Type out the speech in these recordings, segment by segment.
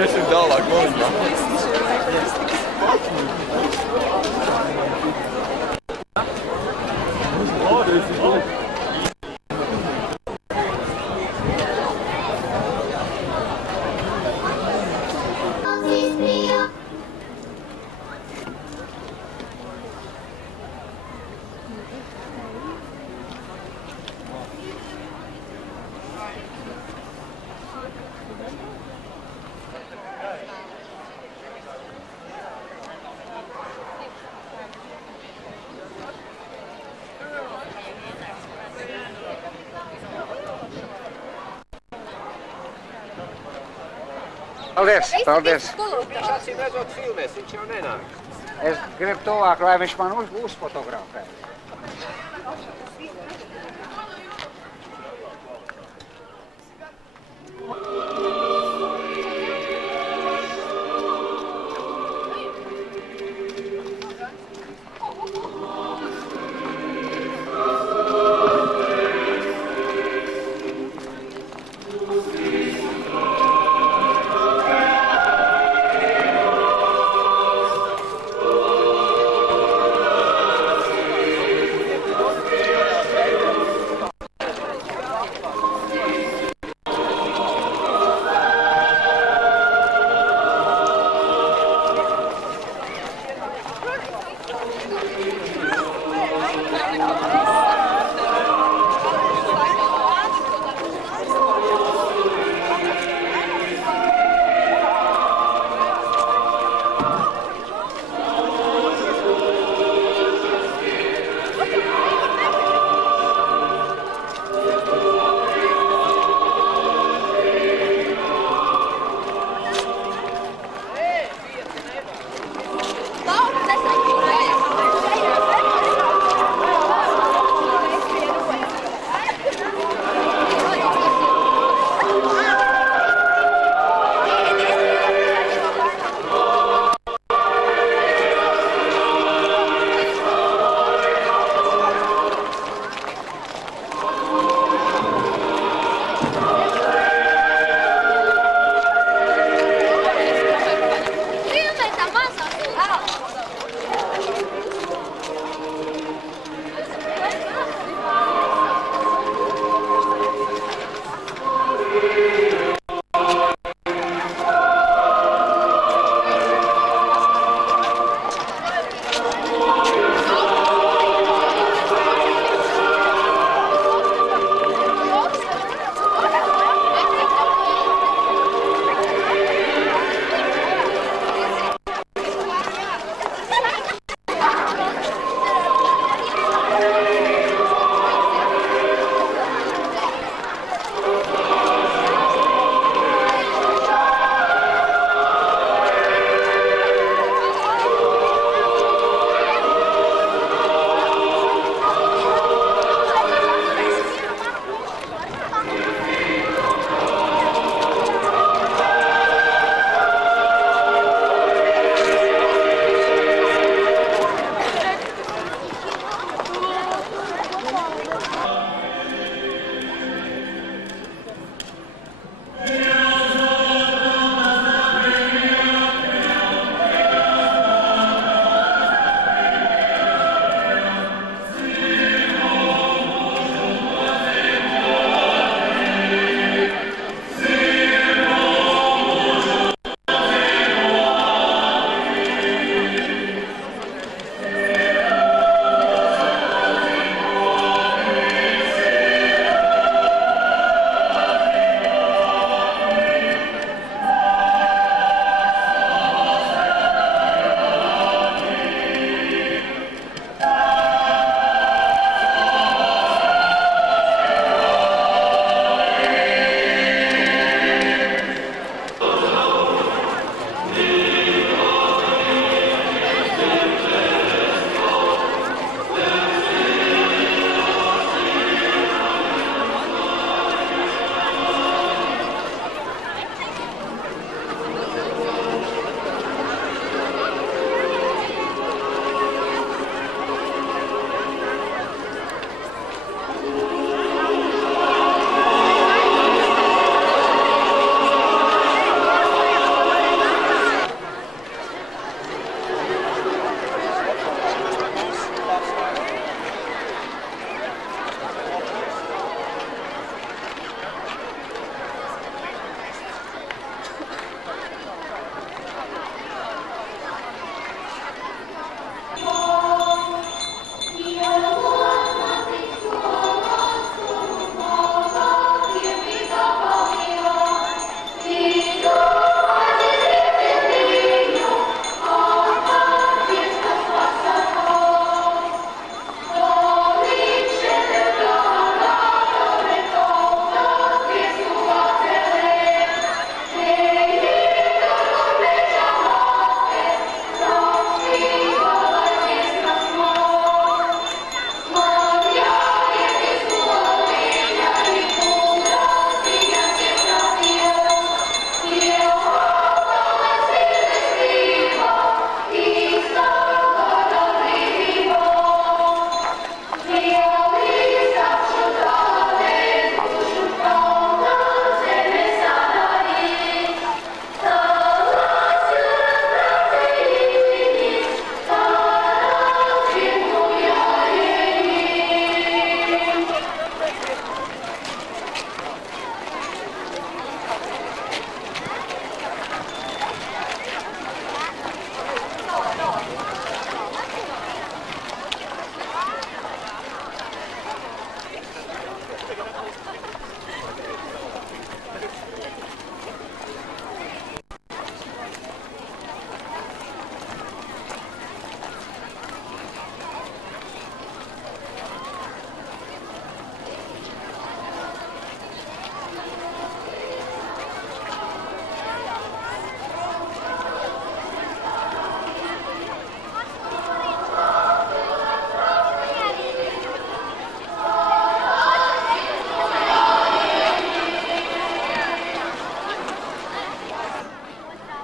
Iesim tālāk, molim. Paldies, paldies. Viņš acīm redzot filmēs, viņš jau nenāk. Es gribu tuvāk, lai viņš man uzfotografē.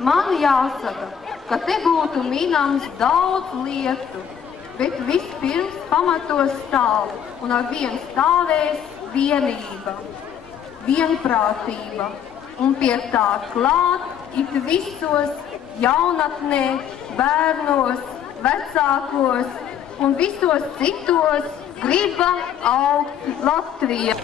Man jāsaka, ka te būtu minams daudz lietu, bet vispirms pamatos stāv un ar vienu stāvēs vienība, vienprātība un pie tā klāt it visos jaunatnē, bērnos, vecākos un visos citos griba augt Latvija.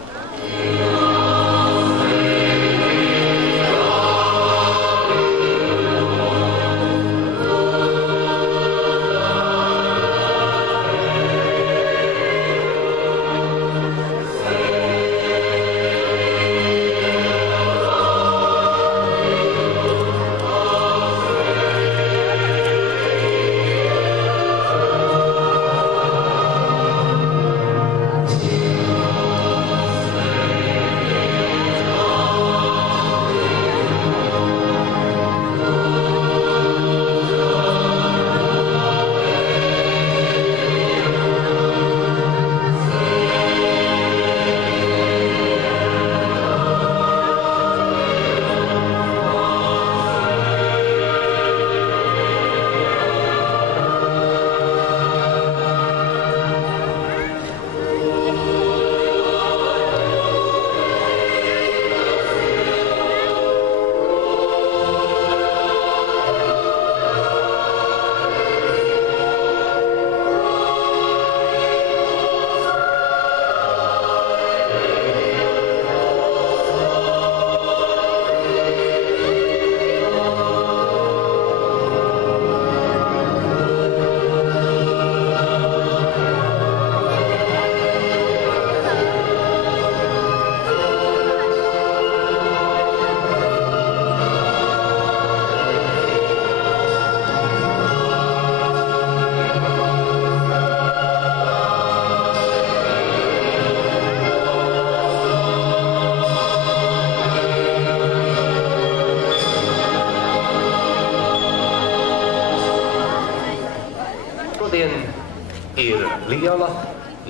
Ir liela,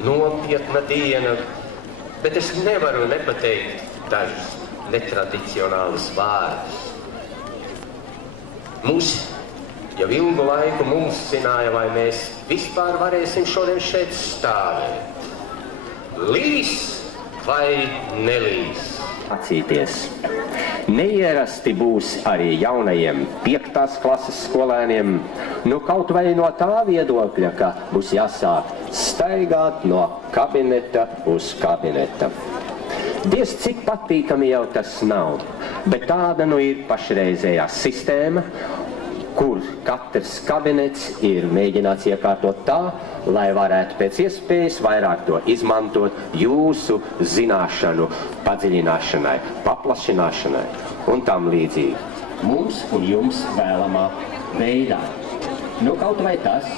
nopietna diena, bet es nevaru nepateikt dažus netradicionālus vārdus. Jau ilgu laiku mulsināja, vai mēs vispār varēsim šodien šeit stāvēt. Līs vai nelīs? Mācīties. Neierasti būs arī jaunajiem 5. klases skolēniem, kaut vai no tā viedokļa, ka būs jāsāk staigāt no kabineta uz kabineta. Diez cik patīkami jau tas nav, bet tāda ir pašreizējā sistēma, kur katrs kabinets ir mēģināts iekārtot tā, lai varētu pēc iespējas vairāk to izmantot jūsu zināšanu padziļināšanai, paplašināšanai un tam līdzīgi. Mums un jums vēlamā veidā. Kaut vai tas,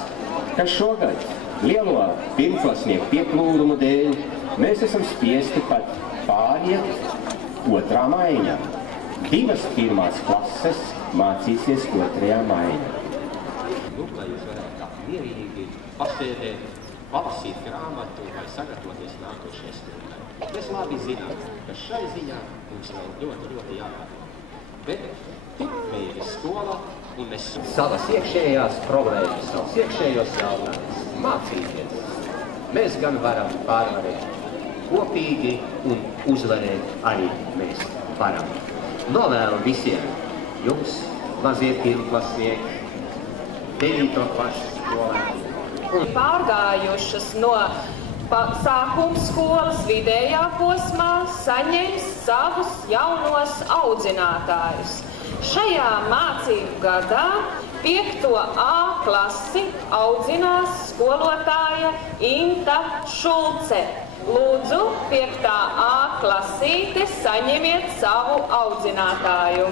ka šogad lielo pirmklasnieku pieplūdumu dēļ mēs esam spiesti pat pāriet otrā maiņā. 2 pirmās klases mācīsies 2. maiņā. Lai jūs varētu tā mierīgi pasēdēt, palasīt grāmatu vai sagatavoties nākošajai stundai. Mēs labi zinām, ka šai ziņā mums vēl ļoti jāpārāk. Bet tikmēr ir skola un mēs savas iekšējās problēmas, savas iekšējos jautājumus mācīties. Mēs gan varam pārvarēt kopīgi un uzvarēt arī mēs varam. Novēlu visiem jums, mazie pirmklasnieki, 9. klases skolēni. Pārgājušas no sākuma skolas vidējā posmā saņems savus jaunos audzinātājus. Šajā mācību gadā 5. A klasi audzinās skolotāja Inta Šulce. Lūdzu, 5. A klasīte, saņemiet savu audzinātāju.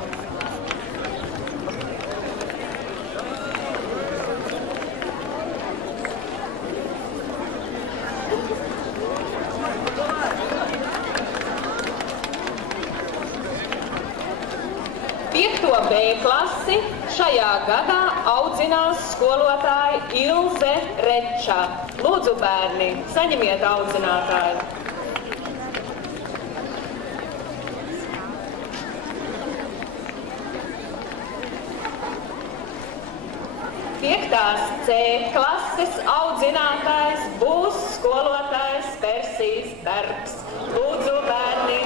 B klasi šajā gadā audzinās skolotāja Ilze Reča. Lūdzu, bērni, saņemiet audzinātāju. 5. C klases audzinātājs būs skolotājs Persijs Bergs. Lūdzu, bērni!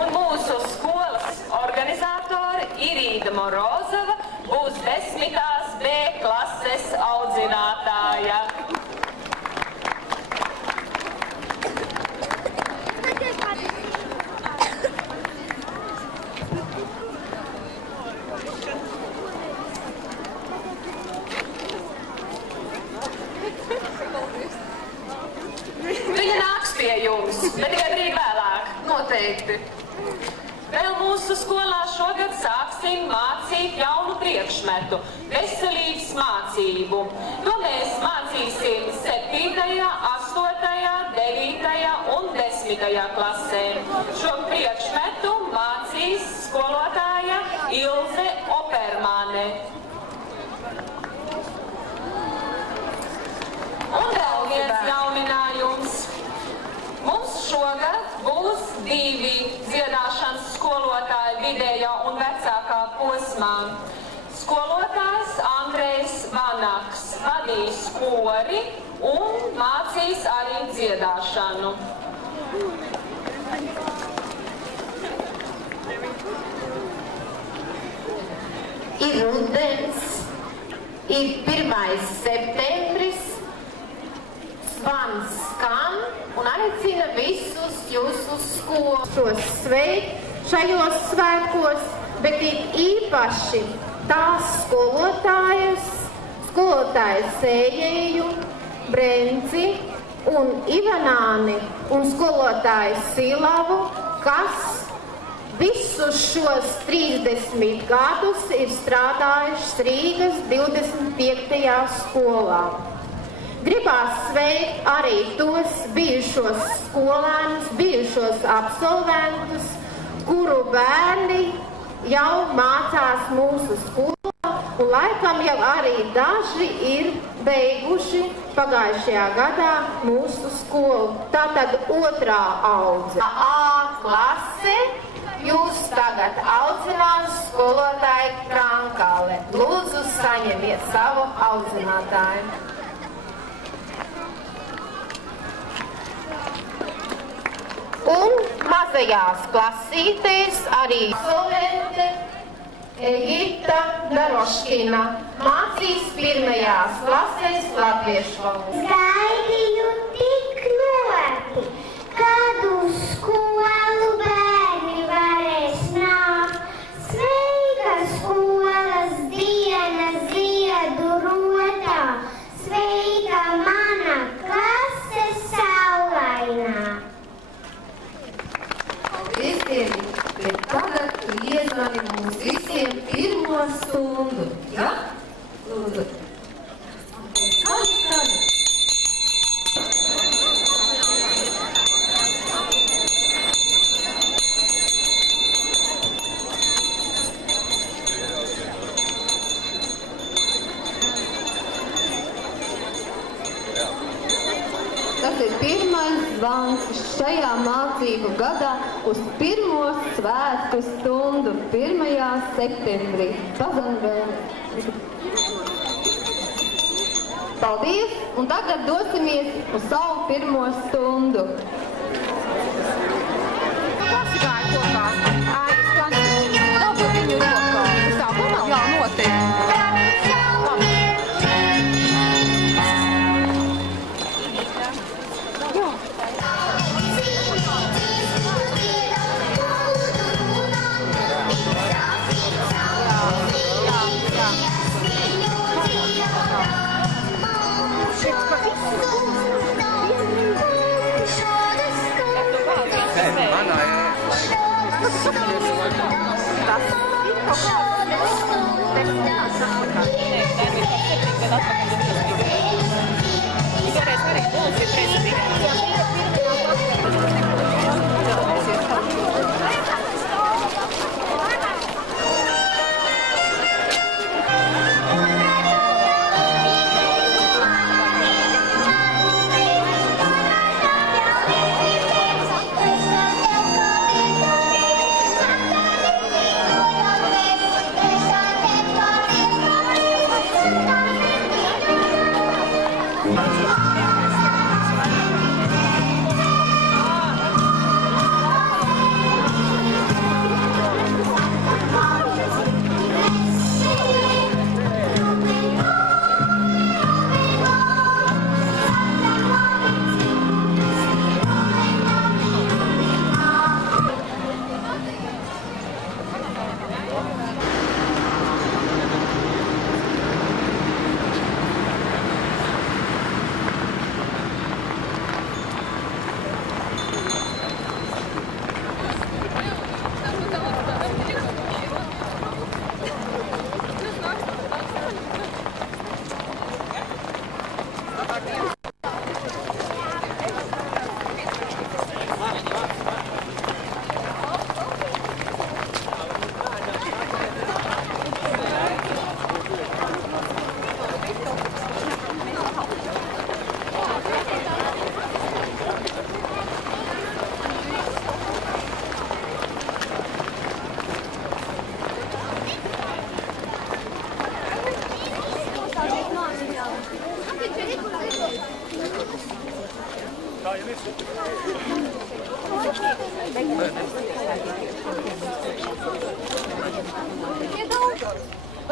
Un mūsu skolas organizatori Irīda Morozova būs 10. B klases audzinātāja. Viņa nāks pie jums, bet tikai brīdi vēlāk. Noteikti. Vēl mūsu skolā šogad sāksim mācīt jaunu priekšmetu – veselības mācību. To mēs mācīsim 7., 8., 9. un 10. klasē. Šo priekšmetu mācīs skolotāja Ilze Opermane. Un vēl viens jauninājums. Mums šogad būs 2 dziedāšanas skolotāji vidējā un vecākā posmā. Skolotājs Andrejs Vanaks vadīs kori un mācīs arī dziedāšanu. Ir rudens, ir 1. septembris, zvans skan un aicina visus jūs uz skolu sveikt šajos svētkos, bet ir īpaši tās skolotājus Sējēju, Brenci un Ivanāni un skolotāju Silavu, kas visus šos 30 gadus ir strādājuši Rīgas 25. skolā. Gribās sveikt arī tos bijušos skolēnus, bijušos absolventus, kuru bērni jau mācās mūsu skolā, un laikam jau arī daži ir beiguši pagājušajā gadā mūsu skolu. Tātad 2. audze. A klase jūs tagad audzinās skolotāja Krankale. Lūdzu, saņemiet savu audzinātāju. Un mazajās klasītēs arī absolvente Egipta Daroškina mācīs 1. klasēs latviešu valodu. Gaidīju tik ļoti, kad uz skolu bērni varēs nākt. Sveika skolas diena ziedu rotā, sveika mana klase saulainā. Bet tagad tu iezvani mums visiem 1. stundu, ja? Lūdzu. Kādu? Tas ir 1. zvans šajā mācību gadā uz 1. svētku stundu 1. septembrī. Paldies, un tagad dosimies uz savu 1. stundu. Klasikā ir kopā. Aiz klasika. Dabūt viņu rokā. Sākumā? Jā, noteikti.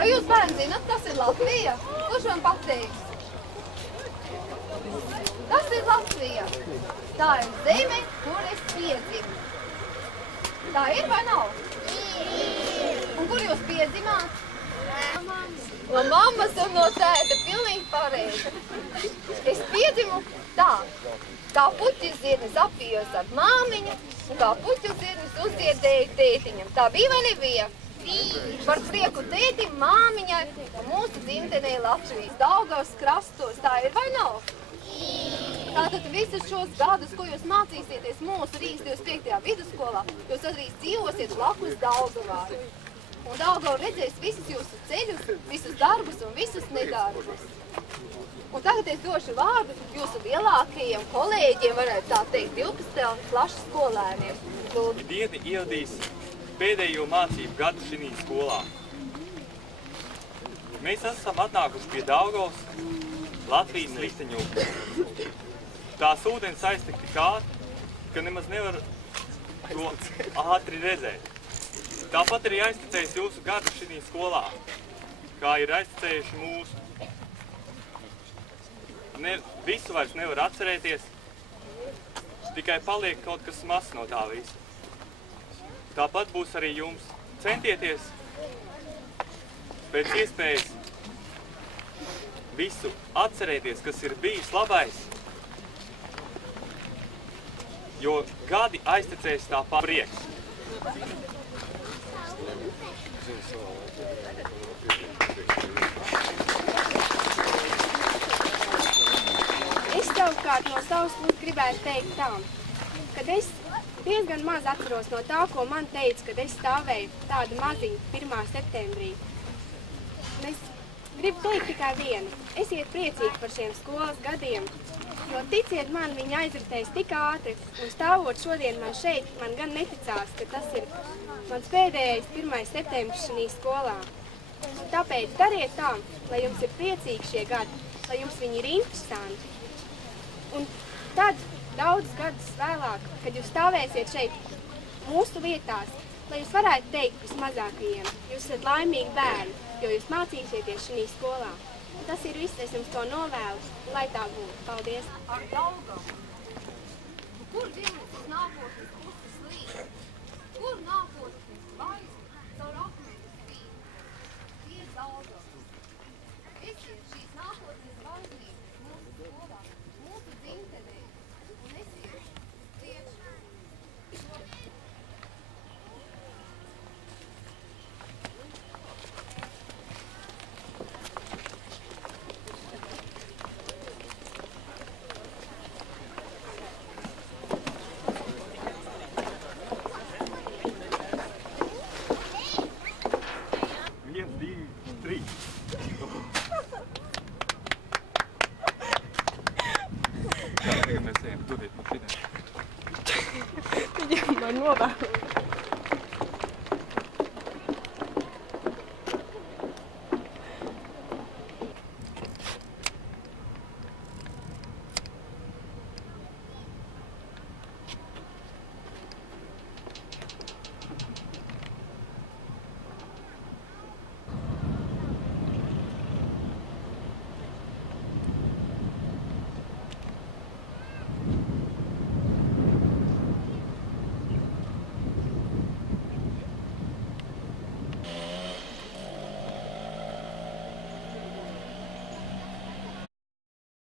Vai jūs bērni zināt, kas ir Latvija? Kurš man pateiks? Tas ir Latvija. Tā ir zeme, kur es piedzimu. Tā ir vai nav? Un kur jūs piedzimāt? No mammas un no tēta, pilnīgi pareizi. Es piedzimu tā, kā puķis zirnis apījos ar māmiņu, un kā puķis zirnis uzdziedēja tētiņam. Tā bija vai nebija? Par prieku tētim, māmiņai un mūsu dzimtenē Latvijas Daugavas krastos. Tā ir vai nav? Tātad visus šos gadus, ko jūs mācīsieties mūsu Rīgas 25. vidusskolā, jūs arī dzīvosiet blakus Daugavai. Un Daugava redzēs visus jūsu ceļus, visus darbus un visus nedarbus. Un tagad es došu vārdu jūsu lielākajiem kolēģiem, varētu tā teikt, 12. klases skolēniem. Diena ievadīs pēdējo mācību gadu šī skolā. Mēs esam atnākuši pie Daugavas Latvijas likteņu. Tās ūdens aiztek tik ātri, ka nemaz nevar to ātri redzēt. Tāpat arī aiztecējis jūsu gadu šī skolā, kā ir aiztecējuši mūsu. Visu vairs nevar atcerēties, tikai paliek kaut kas mazs no tā visa. Tāpat būs arī jums. Centieties pēc iespējas visu atcerēties, kas ir bijis labais, jo gadi aiztecēs tāpat prieks. Es savukārt no savas puses gribētu teikt tā, kad es diezgan maz atceros no tā, ko man teica, kad es stāvēju tādu maziņu 1. septembrī. Es gribu teikt tikai vienu. Esiet priecīgi par šiem skolas gadiem, jo ticiet man, viņi aizritēs tik ātri, un stāvot šodien man šeit, man gan neticās, ka tas ir mans pēdējais 1. septembris šī skolā. Un tāpēc dariet tā, lai jums ir priecīgi šie gadi, lai jums viņi ir interesanti. Un tad, daudzus gadus vēlāk, kad jūs stāvēsiet šeit mūsu vietās, lai jūs varētu teikt vismazākajiem, jūs esat laimīgi bērni, jo jūs mācīsieties šī skolā. Tas ir viss, es jums to novēlu, lai tā būtu. Paldies! Ar Daugavu! Kur dienas nākotnes puses līdz? Kur nākotnes vai